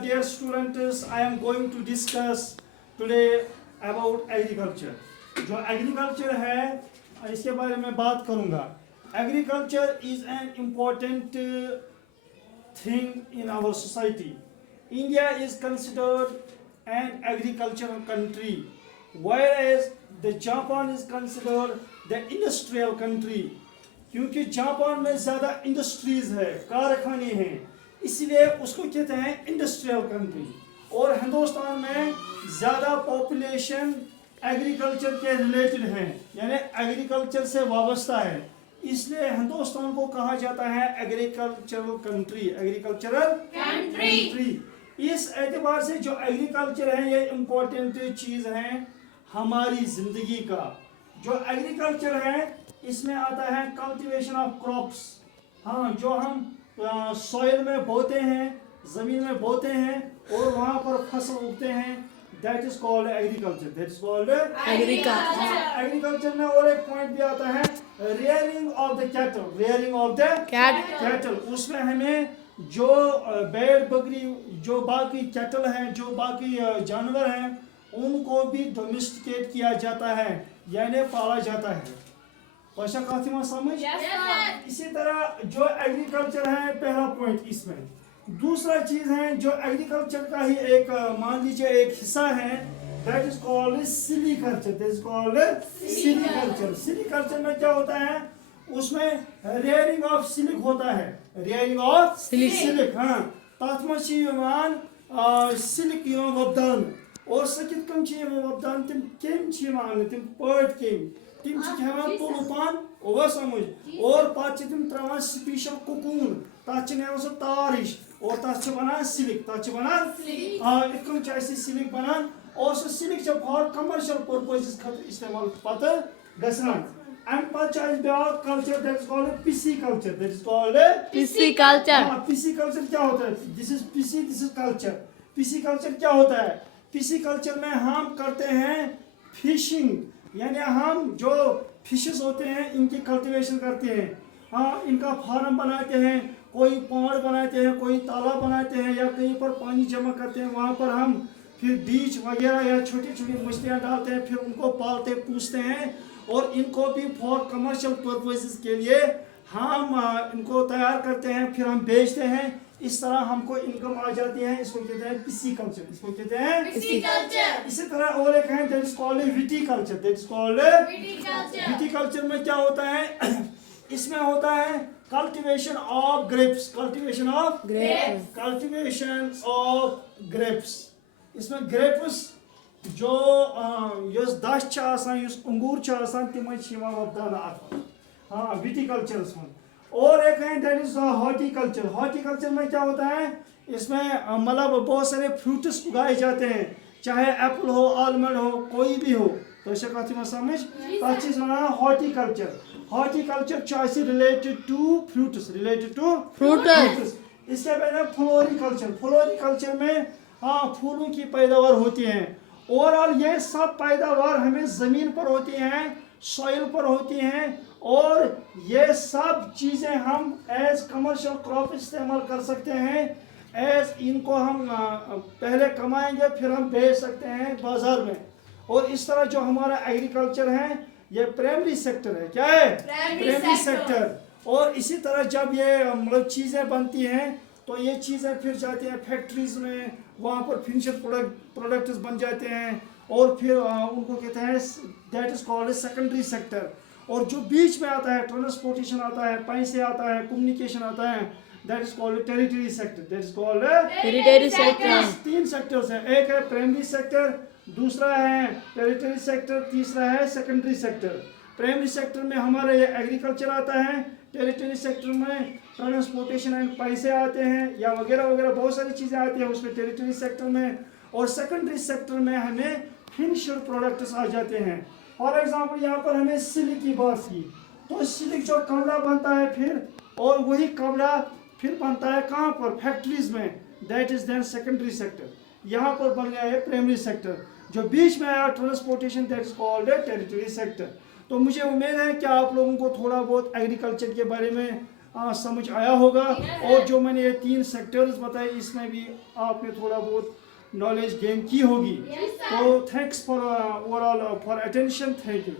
dear students, I am going to discuss today about agriculture. जो agriculture है इसके बारे में बात करूँगा. Agriculture is an important thing in our society. India is considered an agricultural country, whereas the Japan is considered the industrial country. क्योंकि Japan में ज़्यादा इंडस्ट्रीज है, कारखाने हैं, इसलिए उसको कहते हैं इंडस्ट्रियल कंट्री. और हिंदुस्तान में ज़्यादा पॉपुलेशन एग्रीकल्चर के रिलेटेड है, यानी एग्रीकल्चर से वाबस्ता है, इसलिए हिंदुस्तान को कहा जाता है एग्रीकल्चरल कंट्री. एग्रीकल्चरल कंट्री इस एतबार से जो एग्रीकल्चर है ये इम्पोर्टेंट चीज़ है हमारी ज़िंदगी का. जो एग्रीकल्चर है इसमें आता है कल्टीवेशन ऑफ क्रॉप्स. हाँ, जो हम सॉइल में बोते हैं, ज़मीन में बोते हैं और वहाँ पर फसल उगते हैं, that is called agriculture. That is called agriculture. Agriculture में और एक पॉइंट भी आता है rearing of the cattle. Rearing of the cattle, उसमें हमें जो भेड़ बकरी, जो बाकी कैटल हैं, जो बाकी जानवर हैं, उनको भी डोमेस्टिकेट किया जाता है, यानी पाला जाता है. भाषा काफी समझ. इसी तरह जो एग्रीकल्चर है पहला पॉइंट इसमें. दूसरा चीज है जो एग्रीकल्चर का ही एक मान लीजिए एक हिस्सा है, that is called silviculture. That is called silviculture. Silviculture में क्या होता है, उसमें रेयरिंग ऑफ सिलिक होता है. रेयरिंग ऑफ सिलिक. हाँ, तथ में सिलिक वोपदान और सकित कम वोपदान तिम केम तिम पर्ट केम तिम तुलपान ओवर समझ और पाच तिम त्रावान स्पेशल कुकून तथ सो तार हिश और तथ बनान सिलिक. तथ बनान इतकम सिलिक बनान और सो सिलिक फॉर कमर्शियल पर्पसेस खत इस्तेमाल पता गसान. एंड पचा back culture that is called pisciculture. That is called pisciculture. Pisciculture क्या होता है? दिस इज पिसी, दिस इज कल्चर. पिसिकल्चर क्या होता है? पिसिकल्चर में हम करते हैं फिशिंग, यानी हम जो फिशेस होते हैं इनकी कल्टीवेशन करते हैं. हाँ, इनका फार्म बनाते हैं, कोई पॉन्ड बनाते हैं, कोई तालाब बनाते हैं, या कहीं पर पानी जमा करते हैं, वहाँ पर हम फिर बीज वगैरह या छोटी छोटी मछलियाँ डालते हैं, फिर उनको पालते पूछते हैं और इनको भी फॉर कमर्शियल पर्पसेस के लिए हम इनको तैयार करते हैं, फिर हम बेचते हैं. इस तरह हमको इनकम आ जाती है. इसको कहते हैं पिसिकल्चर. इसको कहते हैं पिसिकल्चर. इसी तरह और एक है that is called viticulture. That is called viticulture. Viticulture में क्या होता है, इसमें होता है cultivation of grapes. Cultivation of grapes. Cultivation of grapes. इसमें ग्रेप्स जो यस दश आसान, यस अंगूर आसान, तिम वोपदान. हाँ, विटिकल्चर में. और एक है दैट इज हॉर्टिकल्चर. हॉर्टिकल्चर में क्या होता है, इसमें मतलब बहुत सारे फ्रूट्स उगाए जाते हैं, चाहे एप्पल हो, आलमंड हो, कोई भी हो. तो ऐसे कथी में समझ तथ चीज वना हॉर्टिकल्चर. हॉर्टिकल्चर चाहिए related to fruits. Related to fruits. इसके बाद है फ्लोरिकल्चर. फ्लोरिकल्चर में हाँ फूलों की पैदावार होती है. ओवरऑल ये सब पैदावार हमें ज़मीन पर होती हैं, सॉइल पर होती हैं, और ये सब चीज़ें हम एज कमर्शियल क्रॉप इस्तेमाल कर सकते हैं. एज इनको हम पहले कमाएंगे फिर हम बेच सकते हैं बाजार में. और इस तरह जो हमारा एग्रीकल्चर है ये प्राइमरी सेक्टर है. क्या है? Primary sector. और इसी तरह जब ये मतलब चीज़ें बनती हैं तो ये चीज़ें फिर जाती हैं फैक्ट्रीज में, वहाँ पर फिनिशड प्रोडक्ट्स बन जाते हैं और फिर उनको कहते हैं that is called secondary sector. और जो बीच में आता है ट्रांसपोर्टेशन आता है, पैसे आता है, कम्युनिकेशन आता है, that is called territory sector. That is called territory sector. तीन सेक्टर्स हैं. एक है प्राइमरी सेक्टर, दूसरा है टेरिटरी सेक्टर, तीसरा है सेकेंडरी सेक्टर. प्राइमरी सेक्टर में हमारा ये एग्रीकल्चर आता है, टेरिटरी सेक्टर में ट्रांसपोर्टेशन एंड पैसे आते हैं या वगैरह वगैरह बहुत सारी चीज़ें आती हैं उसमें टेरिटरी सेक्टर में. और सेकेंडरी सेक्टर में हमें फिनिश्ड प्रोडक्ट्स आ जाते हैं. फॉर एग्जांपल यहाँ पर हमें सिलिक की बात की, तो सिलिक जो कपड़ा बनता है फिर, और वही कपड़ा फिर बनता है कहाँ पर? फैक्ट्रीज में. That is then secondary sector. यहाँ पर बन गया है प्राइमरी सेक्टर. जो बीच में आया transportation that is called territory sector. तो मुझे उम्मीद है कि आप लोगों को थोड़ा बहुत एग्रीकल्चर के बारे में समझ आया होगा। और जो मैंने ये 3 सेक्टर्स बताए इसमें भी आपने थोड़ा बहुत नॉलेज गेन की होगी। तो thanks for overall for attention. Thank you.